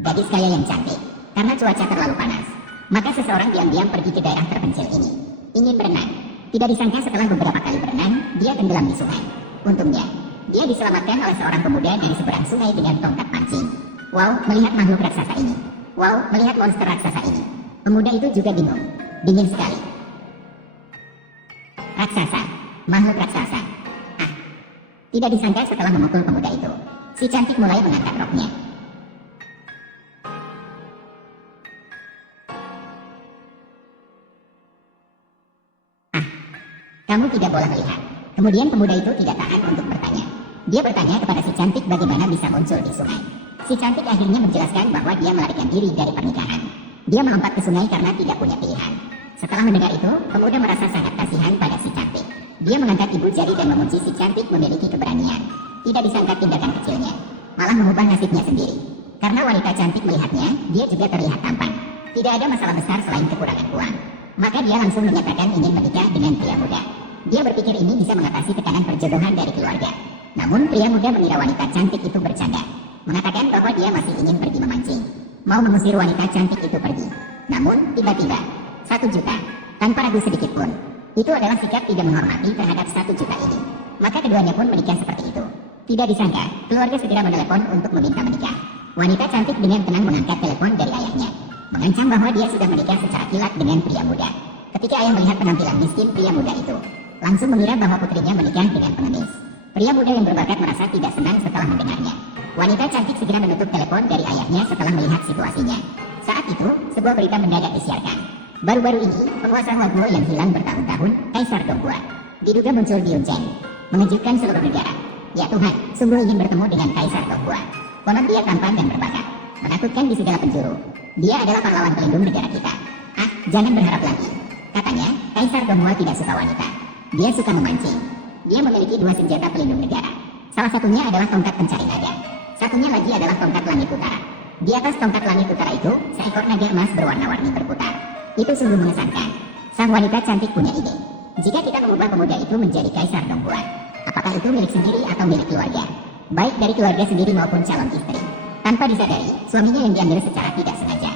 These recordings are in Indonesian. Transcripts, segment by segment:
Gadis kaya yang cantik. Karena cuaca terlalu panas, maka seseorang diam-diam pergi ke daerah terpencil ini. Ingin berenang. Tidak disangka setelah beberapa kali berenang, dia tenggelam di sungai. Untungnya, dia diselamatkan oleh seorang pemuda dari seberang sungai dengan tongkat pancing. Wow, melihat makhluk raksasa ini. Wow, melihat monster raksasa ini. Pemuda itu juga bingung. Dingin sekali. Raksasa. Makhluk raksasa. Ah. Tidak disangka setelah memukul pemuda itu, si cantik mulai mengangkat roknya. Kamu tidak boleh melihat. Kemudian pemuda itu tidak tahan untuk bertanya. Dia bertanya kepada si cantik bagaimana bisa muncul di sungai. Si cantik akhirnya menjelaskan bahwa dia melarikan diri dari pernikahan. Dia melompat ke sungai karena tidak punya pilihan. Setelah mendengar itu, pemuda merasa sangat kasihan pada si cantik. Dia mengangkat ibu jari dan memuji si cantik memiliki keberanian. Tidak disangka tindakan kecilnya, malah mengubah nasibnya sendiri. Karena wanita cantik melihatnya, dia juga terlihat tampan. Tidak ada masalah besar selain kekurangan uang. Maka dia langsung menyatakan ingin menikah dengan pria muda. Dia berpikir ini bisa mengatasi tekanan perjodohan dari keluarga. Namun pria muda mengira wanita cantik itu bercanda. Mengatakan bahwa dia masih ingin pergi memancing. Mau mengusir wanita cantik itu pergi. Namun tiba-tiba, 1 juta. Tanpa ragu sedikit pun. Itu adalah sikap tidak menghormati terhadap 1 juta ini. Maka keduanya pun menikah seperti itu. Tidak disangka, keluarga segera menelepon untuk meminta menikah. Wanita cantik dengan tenang mengangkat telepon dari ayahnya. Mengancam bahwa dia sudah menikah secara kilat dengan pria muda. Ketika ayah melihat penampilan miskin pria muda itu, langsung mengira bahwa putrinya menikah dengan pengemis. Pria muda yang berbakat merasa tidak senang setelah mendengarnya. Wanita cantik segera menutup telepon dari ayahnya setelah melihat situasinya. Saat itu, sebuah berita mendadak disiarkan. Baru-baru ini, penguasa Huaguo yang hilang bertahun-tahun, Kaisar Donghua, diduga muncul di Yunzheng, mengejutkan seluruh negara. Ya Tuhan, sungguh ingin bertemu dengan Kaisar Donghua. Konon dia tampan dan berbakat, menakutkan di segala penjuru. Dia adalah pahlawan pelindung negara kita. Ah, jangan berharap lagi. Katanya, Kaisar Donghua tidak suka wanita. Dia suka memancing. Dia memiliki 2 senjata pelindung negara. Salah satunya adalah tongkat pencari naga. Satunya lagi adalah tongkat langit utara. Di atas tongkat langit utara itu, seekor naga emas berwarna-warni berputar. Itu sungguh mengesankan. Sang wanita cantik punya ide. Jika kita mengubah pemuda itu menjadi Kaisar Donghua, apakah itu milik sendiri atau milik keluarga? Baik dari keluarga sendiri maupun calon istri. Tanpa disadari, suaminya yang diambil secara tidak sengaja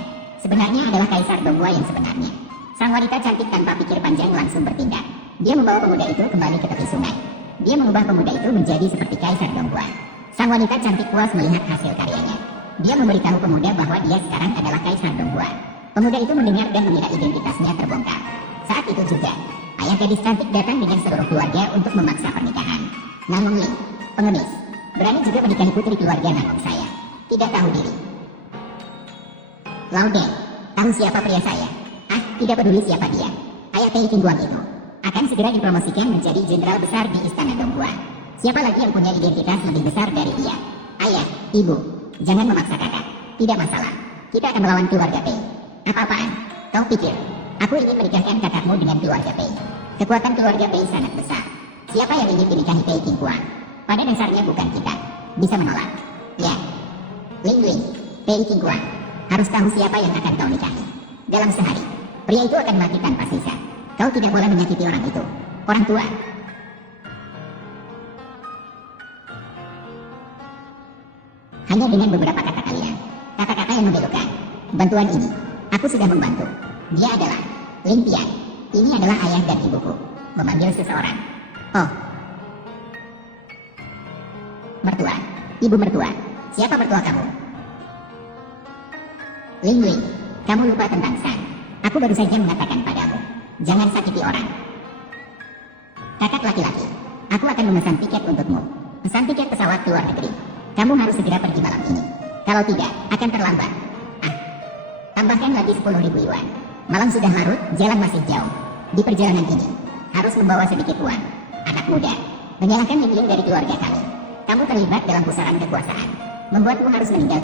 sebenarnya adalah Kaisar Donghua yang sebenarnya. Sang wanita cantik tanpa pikir panjang langsung bertindak. Dia membawa pemuda itu kembali ke tepi sungai. Dia mengubah pemuda itu menjadi seperti Kaisar Donghua. Sang wanita cantik puas melihat hasil karyanya. Dia memberitahu pemuda bahwa dia sekarang adalah Kaisar Donghua. Pemuda itu mendengar dan mengira identitasnya terbongkar. Saat itu juga, ayah gadis cantik datang dengan seluruh keluarga untuk memaksa pernikahan. Namong Ling, pengemis, berani juga menikahi putri keluarga Namong saya. Tidak tahu diri. Lauden, tahu siapa pria saya? Ah, tidak peduli siapa dia. Ayah Pei Qingguang itu akan segera dipromosikan menjadi jenderal besar di Istana Donghua. Siapa lagi yang punya identitas lebih besar dari dia? Ayah, ibu, jangan memaksa kakak. Tidak masalah. Kita akan melawan keluarga Pei. Apa-apaan? Kau pikir aku ingin menikahkan kakakmu dengan keluarga Pei? Kekuatan keluarga Pei sangat besar. Siapa yang ingin dinikahi Pei Qingguang? Pada dasarnya bukan kita. Bisa menolak. Ya. Ling Ling, Pei Qingguang, harus tahu siapa yang akan kau nikahi. Dalam sehari, pria itu akan mati tanpa sisa. Kau tidak boleh menyakiti orang itu. Orang tua. Hanya dengan beberapa kata kalian, kata-kata yang membelokkan. Bantuan ini, aku sudah membantu. Dia adalah Ling Tian. Ini adalah ayah dan ibuku. Memanggil seseorang. Oh. Mertua. Ibu mertua. Siapa mertua kamu? Ling Ling, kamu lupa tentang San. Aku baru saja mengatakan padamu, jangan sakiti orang. Kakak laki-laki, aku akan memesan tiket untukmu. Pesan tiket pesawat ke luar negeri. Kamu harus segera pergi malam ini. Kalau tidak, akan terlambat. Ah, tambahkan lagi 10.000 yuan. Malam sudah larut, jalan masih jauh. Di perjalanan ini, harus membawa sedikit uang. Anak muda, menyalahkan yang dari keluarga kami. Kamu terlibat dalam pusaran kekuasaan. Membuatmu harus meninggal.